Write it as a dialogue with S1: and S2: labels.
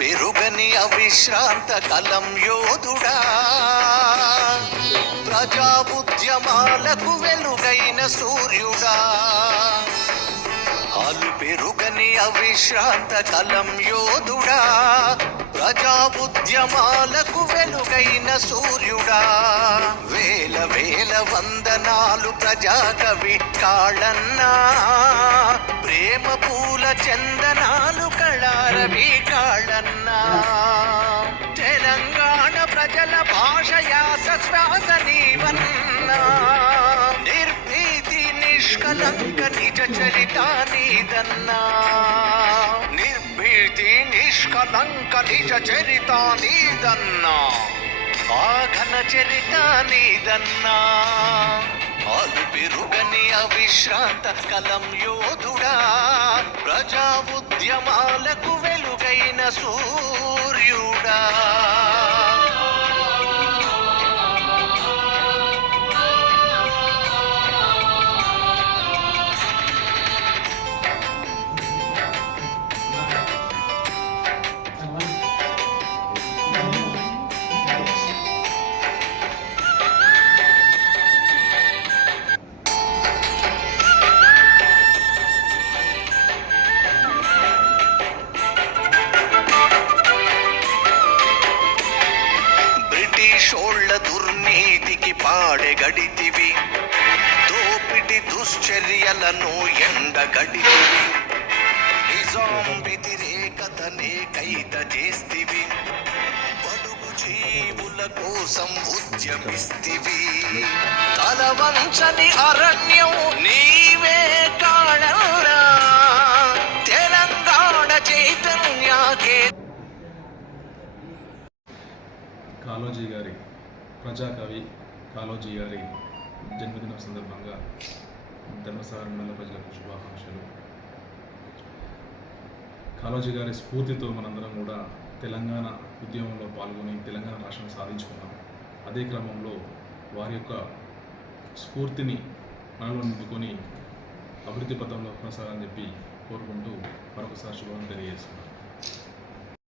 S1: పెరుగని అవిశ్రాంత కలం యోధుడా. ప్రజా ఉద్యమాలకు వెలుగైన సూర్యుడా. అలు పెరుగని అవిశ్రాంత కలం యోధుడా. ప్రజా ఉద్యమాలకు వెలుగైన సూర్యుడా. వేల వేల వందనాలు ప్రజాకవి కాళన్నా. ప్రేమ పూల చందనాలు కళారవి కాళన్నా తెలంగాణ ప్రజల భాష యాస శ్వాస నీవన్నా. నిర్భీతి నిష్కలంక నిజ చరిత నీదన్నా. నిర్భీతి నిష్కలంక నిజ చరిత నీదన్నా. ఆఘన చరిత నీదన్నా. అలు పెరుగని అవిశ్రాంత కలం యోధుడా. ప్రజావు వెలుగైన పాడెగడితివి దోపిడి దుశ్చర్యలను ఎండగడితివి. నిజాం వ్యతిరేకతనే కైత చేస్తివి. బడుగు జీవుల కోసం ఉద్యమిస్తివి. తలవంచని అరణ్యం నీవే కాళన్నా తెలంగాణ చైతన్యాకే
S2: కాళోజీ గారి ప్రజాకవి కాలోజీ గారి జన్మదినం సందర్భంగా ధర్మసార మండల ప్రజలకు శుభాకాంక్షలు. కాలోజీ గారి స్ఫూర్తితో మనందరం కూడా తెలంగాణ ఉద్యమంలో పాల్గొని తెలంగాణ రాష్ట్రం సాధించుకున్నాం. అదే క్రమంలో వారి యొక్క స్ఫూర్తిని మనలో నింపుకొని అభివృద్ధి పథంలో కొనసాగాలని చెప్పి కోరుకుంటూ మరొకసారి శుభాకాంక్షలు తెలియజేస్తున్నాను.